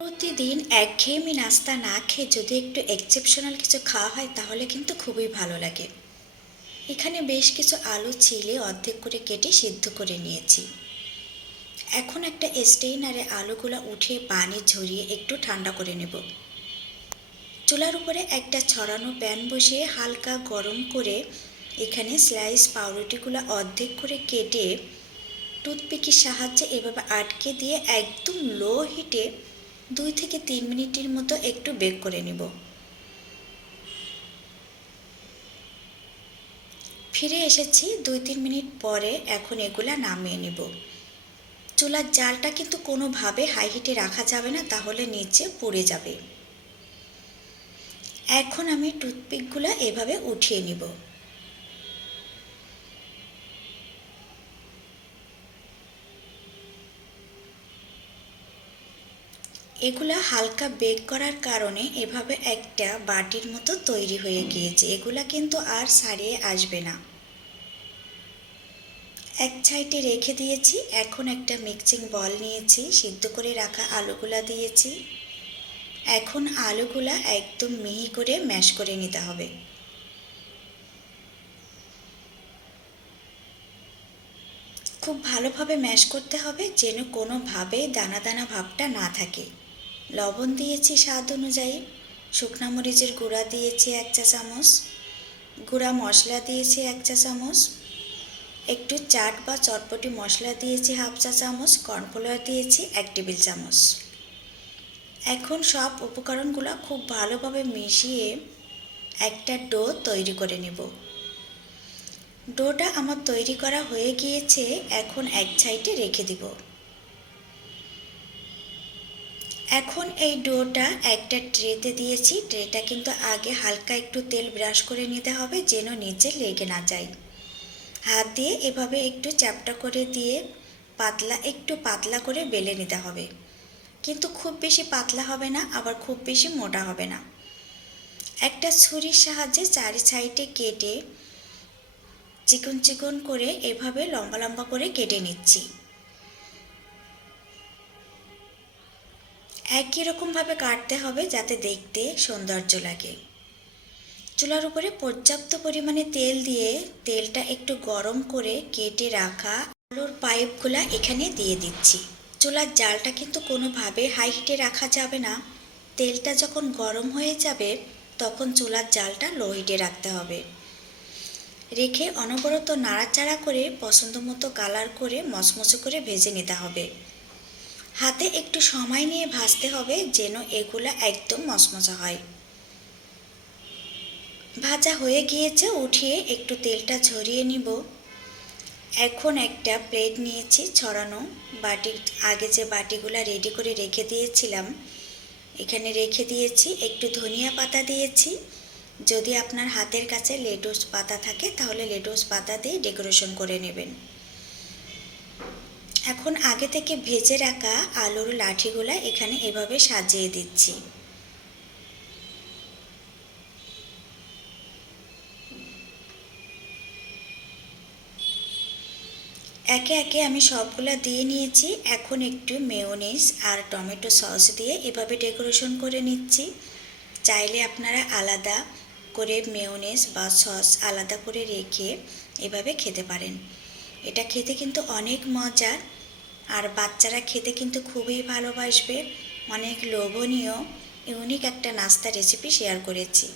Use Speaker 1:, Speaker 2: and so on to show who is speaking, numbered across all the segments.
Speaker 1: প্রতিদিন একঘেয়েমি নাস্তা না খেয়ে যদি একটু এক্সেপশনাল কিছু খাওয়া হয়, তাহলে কিন্তু খুবই ভালো লাগে। এখানে বেশ কিছু আলু চিলে অর্ধেক করে কেটে সিদ্ধ করে নিয়েছি। এখন একটা স্টেইনারে আলুগুলো উঠিয়ে পানি ঝরিয়ে একটু ঠান্ডা করে নেব। চুলার উপরে একটা ছড়ানো প্যান বসিয়ে হালকা গরম করে এখানে স্লাইস পাউরুটিগুলো অর্ধেক করে কেটে টুথপিকের সাহায্যে এভাবে আটকে দিয়ে একদম লো হিটে দুই থেকে তিন মিনিটের মতো একটু বেক করে নিব। ফিরে এসেছি, দুই তিন মিনিট পরে এখন এগুলা নামিয়ে নিব। চুলার জালটা কিন্তু কোনোভাবে হাই হিটে রাখা যাবে না, তাহলে নিচে পুড়ে যাবে। এখন আমি টুথপিকগুলো এভাবে উঠিয়ে নিব। এগুলা হালকা বেক করার কারণে এভাবে একটা বাটির মতো তৈরি হয়ে গিয়েছে। এগুলা কিন্তু আর সারিয়ে আসবে না। এক সাইডে রেখে দিয়েছি। এখন একটা মিক্সিং বল নিয়েছি, সিদ্ধ করে রাখা আলুগুলা দিয়েছি। এখন আলুগুলা একদম মিহি করে ম্যাশ করে নিতে হবে। খুব ভালোভাবে ম্যাশ করতে হবে, যেন কোনোভাবে দানা দানা ভাবটা না থাকে। লবণ দিয়েছি স্বাদ অনুযায়ী। শুকনা মরিচের গুঁড়া দিয়েছি এক চা চামচ। গুঁড়া মশলা দিয়েছি এক চা চামচ। একটু চাট বা চটপটি মশলা দিয়েছি হাফ চা চামচ। কর্নফ্লাওয়ার দিয়েছি এক টেবিল চামচ। এখন সব উপকরণগুলো খুব ভালোভাবে মিশিয়ে একটা ডো তৈরি করে নেব। ডোটা আমার তৈরি করা হয়ে গিয়েছে, এখন এক সাইডে রেখে দিব। এখন এই ডোটা একটা ট্রেতে দিয়েছি। ট্রেটা কিন্তু আগে হালকা একটু তেল ব্রাশ করে নিতে হবে, যেন নিচে লেগে না যায়। হাত দিয়ে এভাবে একটু চ্যাপটা করে দিয়ে পাতলা, একটু পাতলা করে বেলে নিতে হবে। কিন্তু খুব বেশি পাতলা হবে না, আবার খুব বেশি মোটা হবে না। একটা ছুরির সাহায্যে চারি সাইডে কেটে চিকন চিকন করে এভাবে লম্বা লম্বা করে কেটে নিচ্ছি। একই রকমভাবে কাটতে হবে যাতে দেখতে সৌন্দর্য লাগে। চুলার উপরে পর্যাপ্ত পরিমাণে তেল দিয়ে তেলটা একটু গরম করে কেটে রাখা আলুর পাইপগুলা এখানে দিয়ে দিচ্ছি। চুলার জালটা কিন্তু কোনোভাবে হাই হিটে রাখা যাবে না। তেলটা যখন গরম হয়ে যাবে, তখন চুলার জালটা লো হিটে রাখতে হবে। রেখে অনবরত নাড়াচাড়া করে পছন্দ মতো কালার করে মচমচে করে ভেজে নিতে হবে। হাতে একটু সময় নিয়ে ভাজতে হবে যেন এগুলো একদম মচমচা হয়। ভাজা হয়ে গিয়েছে, উঠিয়ে একটু তেলটা ঝরিয়ে নিব। এখন একটা প্লেট নিয়েছি ছড়ানো বাটি আগে যে বাটিগুলো রেডি করে রেখে দিয়েছিলাম, এখানে রেখে দিয়েছি, একটু ধনিয়া পাতা দিয়েছি। যদি আপনার হাতের কাছে লেটুস পাতা থাকে, তাহলে লেটুস পাতা দিয়ে ডেকোরেশন করে নেবেন। এখন আগে থেকে ভেজে রাখা আলুর লাঠিগুলা এখানে এভাবে সাজিয়ে দিচ্ছি। একে একে আমি সবগুলা দিয়ে নিয়েছি। এখন একটু মেয়োনিজ আর টমেটো সস দিয়ে এভাবে ডেকোরেশন করে নিচ্ছি। চাইলে আপনারা আলাদা করে মেয়োনিজ বা সস আলাদা করে রেখে এভাবে খেতে পারেন। এটা খেতে কিন্তু অনেক মজার। আর বাচ্চারা খেতে কিন্তু খুবই ভালোবাসবে। অনেক লোভনীয় ইউনিক একটা নাস্তা রেসিপি শেয়ার করেছি।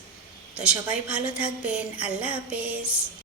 Speaker 1: তো সবাই ভালো থাকবেন। আল্লাহ হাফেজ।